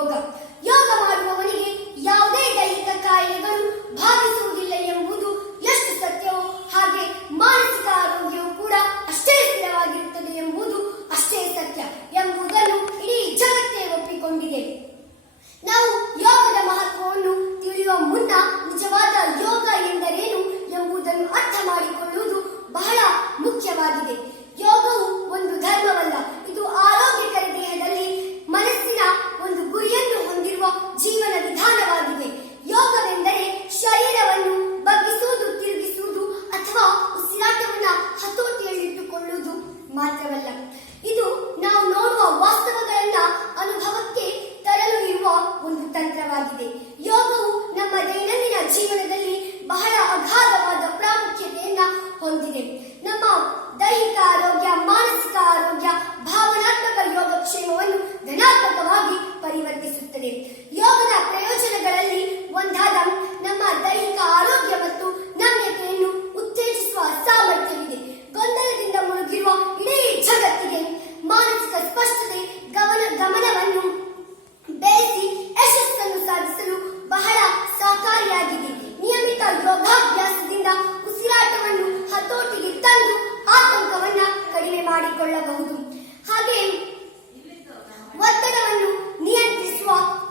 ಯೋಗ. ಯೋಗ ಮಾಡುವವನಿಗೆ ಯಾವುದೇ ದೈಹಿಕ ಕಾಯಿಲೆಗಳು ಬಾಧಿಸುವುದಿಲ್ಲ ಎಂಬುದು ಎಷ್ಟು ಸತ್ಯವೋ ಹಾಗೆ ಮಾನಸಿಕ ಆರೋಗ್ಯವು ಕೂಡ ಅಷ್ಟೇ ಸ್ಥಿರವಾಗಿರುತ್ತದೆ ಎಂಬುದು ಅಷ್ಟೇ ಸತ್ಯ ಎಂಬುದನ್ನು ಇಡೀ ಜಗತ್ತೇ ಒಪ್ಪಿಕೊಂಡಿದೆ. ನಾವು ಯೋಗದ ಮಹತ್ವವನ್ನು ತಿಳಿಯುವ ಮುನ್ನ ನಿಜವಾದ ಯೋಗ ಎಂದರೇನು ಎಂಬುದನ್ನು ಅರ್ಥ ಮಾಡಿಕೊಳ್ಳುವುದು ಬಹಳ ಮುಖ್ಯವಾಗಿದೆ. ಯೋಗವು ಒಂದು ಧರ್ಮವಲ್ಲ, ಇದು ಆರೋಗ್ಯಕರ ದೇಹದಲ್ಲಿ ಮನಸ್ಸಿನ ಒಂದು ಗುರಿಯನ್ನು ಹೊಂದಿರುವ ಜೀವನ ವಿಧಾನವಾಗಿದೆ. ಯೋಗವೆಂದರೆ ಶರೀರವನ್ನು ಬಗ್ಗಿಸುವುದು, ತಿರುಗಿಸುವುದು ಅಥವಾ ಉಸಿರಾಟವನ್ನು ಹತೋಟಿಯಲ್ಲಿಟ್ಟುಕೊಳ್ಳುವುದು ಮಾತ್ರವಲ್ಲ. ಇದು ನಾವು ನೋಡುವ ವಾಸ್ತವಗಳನ್ನ ಅನುಭವಕ್ಕೆ ತರಲು ಇರುವ ಒಂದು ತಂತ್ರವಾಗಿದೆ. ಯೋಗವು ನಮ್ಮ ದೈನಂದಿನ ಜೀವನದಲ್ಲಿ ಬಹಳ ಅಗಾಧವಾದ ಪ್ರಾಮುಖ್ಯತೆಯನ್ನ ಹೊಂದಿದೆ. ನಮ್ಮ ದೈಹಿಕ ಆರೋಗ್ಯ, ಮಾನಸಿಕ ಆರೋಗ್ಯ, ಭಾವನಾತ್ಮಕ ಯೋಗಕ್ಷೇಮವನ್ನು ಧನಾತ್ಮಕವಾಗಿ ಪರಿವರ್ತಿಸುತ್ತದೆ. ಯೋಗದ ಪ್ರಯೋಜನಗಳಲ್ಲಿ ಒಂದಾದ ನಮ್ಮ ದೈಹಿಕ ಆರೋಗ್ಯ ಮತ್ತು ನಮ್ಯತೆಯನ್ನು ಉತ್ತೇಜಿಸುವ ಸಾಮರ್ಥ್ಯವಿದೆ. ಗೊಂದಲದಿಂದ ಮುಳುಗಿರುವ ಇಡೀ ಜಗತ್ತಿಗೆ ಮಾನಸಿಕ ಸ್ಪಷ್ಟತೆ, ಗಮನವನ್ನು ಬೆಳೆಸಿ ಯಶಸ್ಸನ್ನು ಸಾಧಿಸಲು ಬಹಳ ಸಹಕಾರಿಯಾಗಿದೆ. ನಿಯಮಿತ ಯೋಗಾಭ್ಯಾಸದಿಂದ ಉಸಿರಾಟವನ್ನು ಹತೋಟಿಗೆ ತಂದು ಆತಂಕವನ್ನ ಕಡಿಮೆ ಮಾಡಿಕೊಳ್ಳಬಹುದು. ಹಾಗೆ ಒತ್ತಡವನ್ನು ನಿಯಂತ್ರಿಸುವ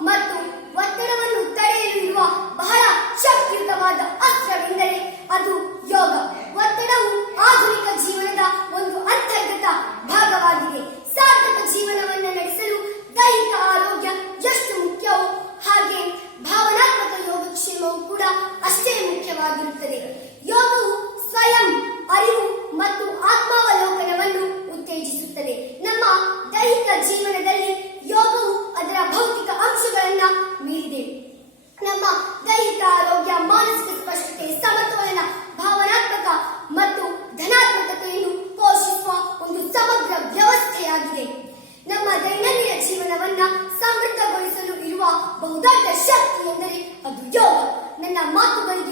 ಮತ್ತು ಒತ್ತಡವನ್ನು ತಡೆಯಲು ಇರುವ ಬಹಳ ಶಕ್ತಿಯುತವಾದ ಅಸ್ತ್ರವೆಂದರೆ ಅದು ಯೋಗ. ಒತ್ತಡವು ಆಧುನಿಕ ಜೀವನದ ಒಂದು ಅಂತರ್ಗತ ಭಾಗವಾಗಿದೆ. ಸಾರ್ಥಕ ಜೀವನವನ್ನು ನಡೆಸಲು ದೈಹಿಕ ಆರೋಗ್ಯ ಎಷ್ಟು ಮುಖ್ಯವೋ ಹಾಗೆ ಭಾವನಾತ್ಮಕ ಯೋಗಕ್ಷೇಮವು ಕೂಡ ಅಷ್ಟೇ ಮುಖ್ಯವಾಗಿರುತ್ತದೆ. ಯೋಗವು ಸ್ವಯಂ ಅರಿವು ಮತ್ತು ಆತ್ಮಾವಲೋಕನವನ್ನು ಉತ್ತೇಜಿಸುತ್ತದೆ. ನಮ್ಮ ದೈಹಿಕ ಜೀವನದಲ್ಲಿ ಯೋಗವು ಅದರ ಭೌತಿಕ ಅಂಶಗಳನ್ನ ಮೀರಿದೆ. ನಮ್ಮ ದೈಹಿಕ ಆರೋಗ್ಯ, ಮಾನಸಿಕ ಸ್ಪಷ್ಟತೆ, ಸಮತೋಲನ, ಭಾವನಾತ್ಮಕ ಮತ್ತು ಧನಾತ್ಮಕತೆಯನ್ನು ಪೋಷಿಸುವ ಒಂದು ಸಮಗ್ರ ವ್ಯವಸ್ಥೆಯಾಗಿದೆ. ನಮ್ಮ ದೈನಂದಿನ ಜೀವನವನ್ನ ಸಮೃದ್ಧಗೊಳಿಸಲು ಇರುವ ಬಹುದೊಡ್ಡ ಶಕ್ತಿ ಎಂದರೆ ಅದು ಯೋಗ. ನನ್ನ ಮಾತುಗಳಿಗೆ